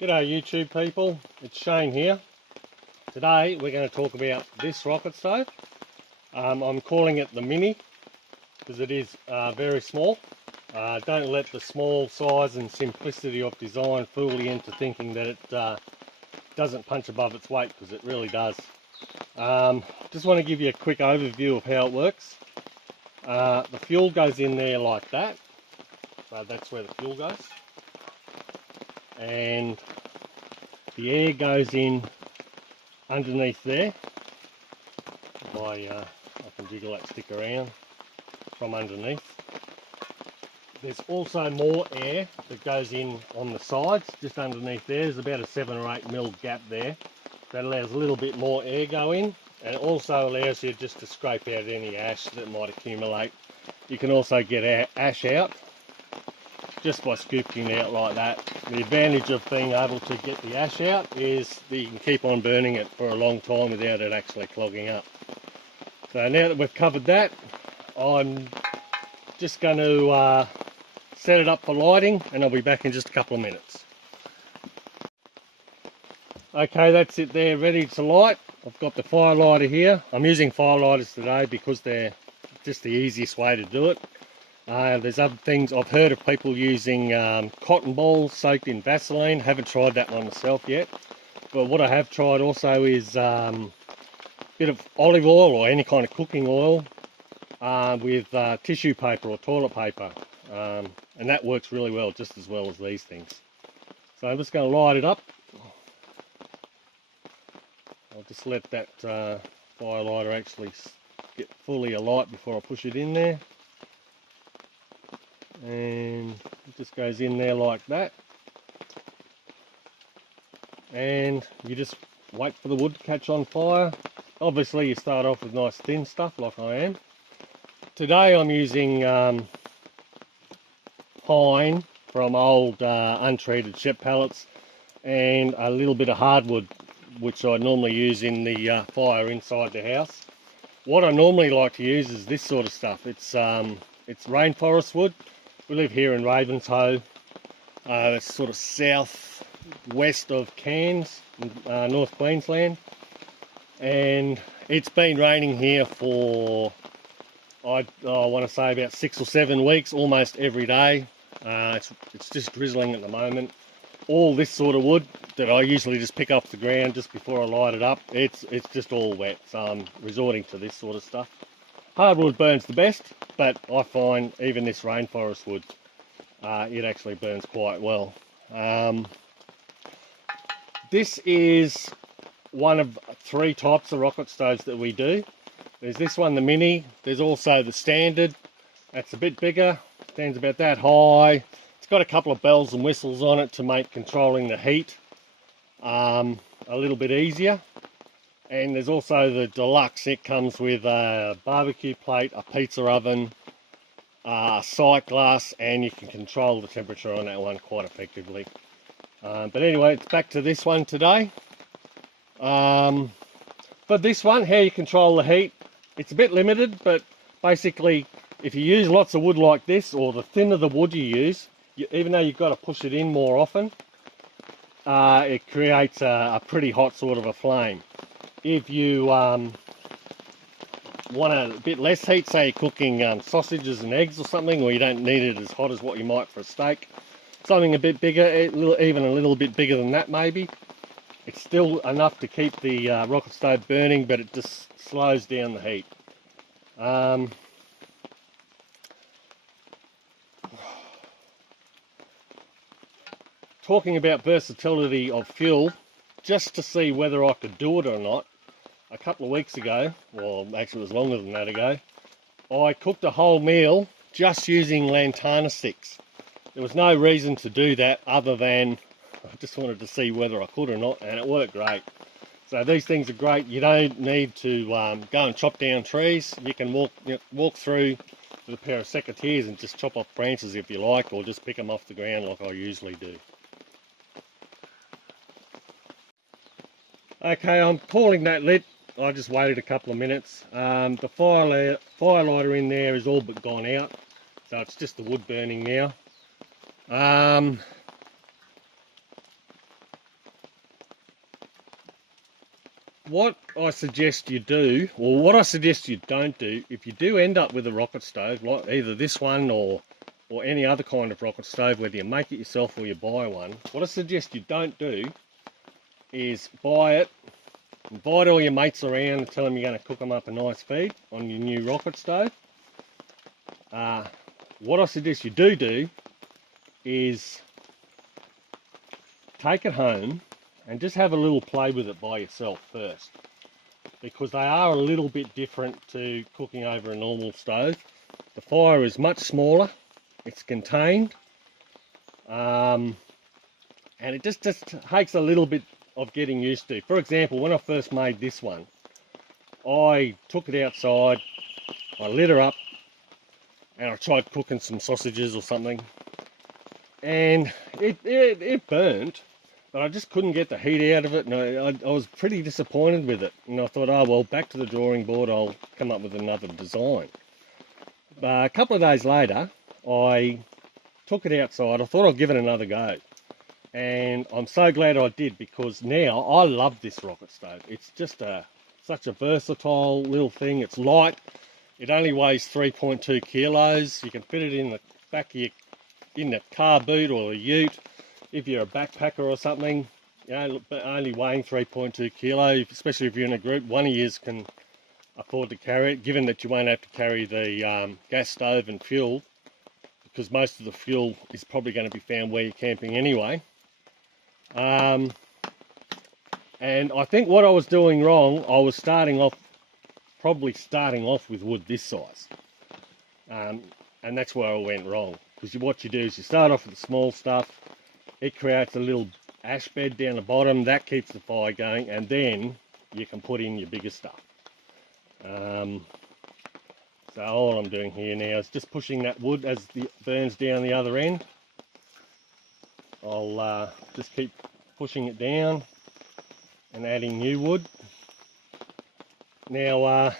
G'day YouTube people, it's Shane here. Today we're going to talk about this rocket stove. I'm calling it the Mini because it is very small. Don't let the small size and simplicity of design fool you into thinking that it doesn't punch above its weight, because it really does. Just want to give you a quick overview of how it works. The fuel goes in there like that, so that's where the fuel goes. And the air goes in underneath there. I can jiggle that stick around from underneath. There's also more air that goes in on the sides, just underneath there. There's about a 7 or 8 mil gap there. That allows a little bit more air go in, and it also allows you just to scrape out any ash that might accumulate. You can also get ash out just by scooping it out like that. The advantage of being able to get the ash out is that you can keep on burning it for a long time without it actually clogging up. So now that we've covered that, I'm just going to set it up for lighting, and I'll be back in just a couple of minutes. Okay, that's it there, ready to light. I've got the fire lighter here. I'm using fire lighters today because they're just the easiest way to do it. There's other things. I've heard of people using cotton balls soaked in Vaseline. Haven't tried that one myself yet. But what I have tried also is a bit of olive oil or any kind of cooking oil with tissue paper or toilet paper. And that works really well, just as well as these things. So I'm just going to light it up. I'll just let that fire lighter actually get fully alight before I push it in there. And it just goes in there like that, and you just wait for the wood to catch on fire. Obviously you start off with nice thin stuff like I am. Today I'm using pine from old untreated Shep pallets and a little bit of hardwood, which I normally use in the fire inside the house. What I normally like to use is this sort of stuff. It's rainforest wood. We live here in Ravenshoe. It's sort of south-west of Cairns, North Queensland. And it's been raining here for, I want to say, about 6 or 7 weeks, almost every day. It's just drizzling at the moment. All this sort of wood that I usually just pick off the ground just before I light it up, it's just all wet, so I'm resorting to this sort of stuff. Hardwood burns the best, but I find even this rainforest wood, it actually burns quite well. This is one of 3 types of rocket stoves that we do. There's this one, the Mini. There's also the Standard. That's a bit bigger, stands about that high. It's got a couple of bells and whistles on it to make controlling the heat a little bit easier. And there's also the Deluxe. It comes with a barbecue plate, a pizza oven, a sight glass, and you can control the temperature on that one quite effectively. But anyway, it's back to this one today. For this one, how you control the heat, it's a bit limited, but basically if you use lots of wood like this, or the thinner the wood you use, even though you've got to push it in more often, it creates a pretty hot sort of a flame. If you want a bit less heat, say you're cooking sausages and eggs or something, or you don't need it as hot as what you might for a steak, something a bit bigger, even a little bit bigger than that maybe, it's still enough to keep the rocket stove burning, but it just slows down the heat. Talking about versatility of fuel, just to see whether I could do it or not, a couple of weeks ago, well actually it was longer than that ago, I cooked a whole meal just using lantana sticks. There was no reason to do that other than I just wanted to see whether I could or not, and it worked great. So these things are great. You don't need to go and chop down trees. You can walk through with a pair of secateurs and just chop off branches if you like, or just pick them off the ground like I usually do. Okay, I'm calling that lit. I just waited a couple of minutes. The fire lighter in there is all but gone out, so it's just the wood burning now. what I suggest you do, or what I suggest you don't do, if you do end up with a rocket stove, like either this one or any other kind of rocket stove, whether you make it yourself or you buy one, what I suggest you don't do is buy it, invite all your mates around and tell them you're going to cook them up a nice feed on your new rocket stove. What I suggest you do is take it home and just have a little play with it by yourself first, because they are a little bit different to cooking over a normal stove. The fire is much smaller, it's contained, and it just takes a little bit of getting used to. For example, when I first made this one, I took it outside, I lit her up, and I tried cooking some sausages or something, and it burnt, but I just couldn't get the heat out of it, and I was pretty disappointed with it. And I thought, oh well, back to the drawing board, I'll come up with another design. A couple of days later, I took it outside. I thought I'd give it another go, and I'm so glad I did, because now I love this rocket stove. It's just such a versatile little thing. It's light. It only weighs 3.2 kilos. You can fit it in the back of in the car boot or the ute. If you're a backpacker or something, you know, only weighing 3.2 kilo, especially if you're in a group, one of you can afford to carry it, given that you won't have to carry the gas stove and fuel, because most of the fuel is probably going to be found where you're camping anyway. And I think what I was doing wrong, I was probably starting off with wood this size. And that's where I went wrong, because what you do is you start off with the small stuff. It creates a little ash bed down the bottom, that keeps the fire going, and then you can put in your bigger stuff. So all I'm doing here now is just pushing that wood as it burns down the other end. I'll just keep pushing it down and adding new wood. Now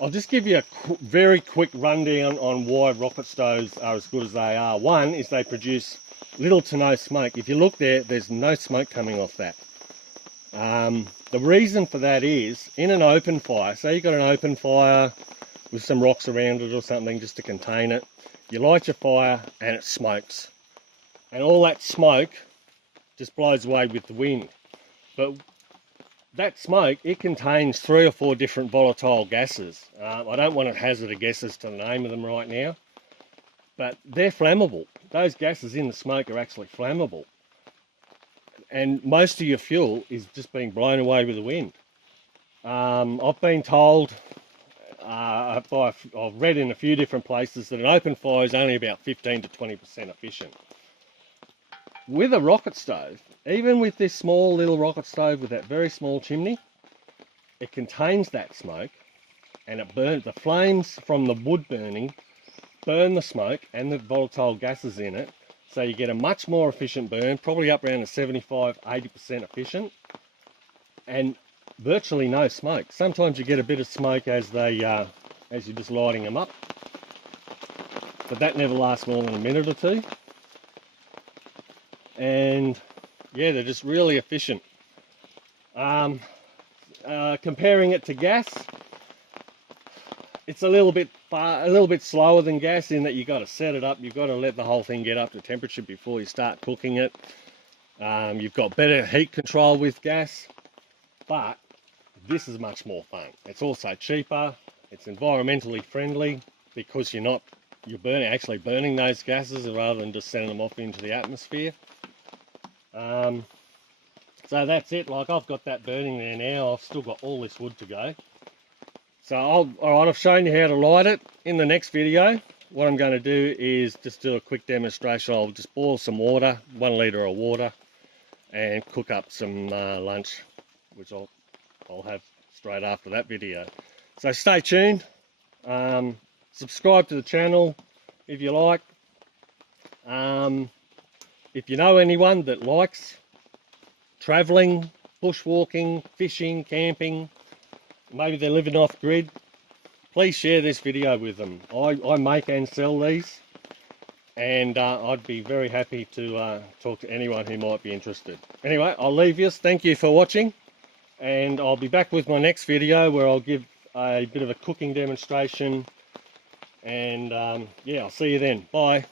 I'll just give you a very quick rundown on why rocket stoves are as good as they are. One is they produce little to no smoke. If you look there, there's no smoke coming off that. The reason for that is, in an open fire, say you've got an open fire with some rocks around it or something just to contain it, you light your fire and it smokes. And all that smoke just blows away with the wind. But that smoke, it contains 3 or 4 different volatile gases. I don't want to hazard a guess as to the name of them right now, but they're flammable. Those gases in the smoke are actually flammable. And most of your fuel is just being blown away with the wind. I've been told, I've read in a few different places, that an open fire is only about 15 to 20% efficient. With a rocket stove, even with this small little rocket stove with that very small chimney, it contains that smoke, and it burns. The flames from the wood burning burn the smoke and the volatile gases in it, so you get a much more efficient burn, probably up around a 75–80% efficient, and virtually no smoke. Sometimes you get a bit of smoke as you're just lighting them up, but that never lasts more than a minute or two. And yeah, they're just really efficient. Comparing it to gas, it's a little bit slower than gas, in that you've got to set it up. You've got to let the whole thing get up to temperature before you start cooking it. You've got better heat control with gas, but this is much more fun. It's also cheaper. It's environmentally friendly, because you're actually burning those gases rather than just sending them off into the atmosphere. So that's it. Like, I've got that burning there now. I've still got all this wood to go. So alright, I've shown you how to light it. In the next video, what I'm going to do is just do a quick demonstration. I'll just boil some water, 1 litre of water, and cook up some lunch, which I'll have straight after that video. So stay tuned. Subscribe to the channel if you like. If you know anyone that likes travelling, bushwalking, fishing, camping, maybe they're living off grid, please share this video with them. I make and sell these, and I'd be very happy to talk to anyone who might be interested. Anyway, I'll leave you. Thank you for watching, and I'll be back with my next video where I'll give a bit of a cooking demonstration, and yeah, I'll see you then. Bye.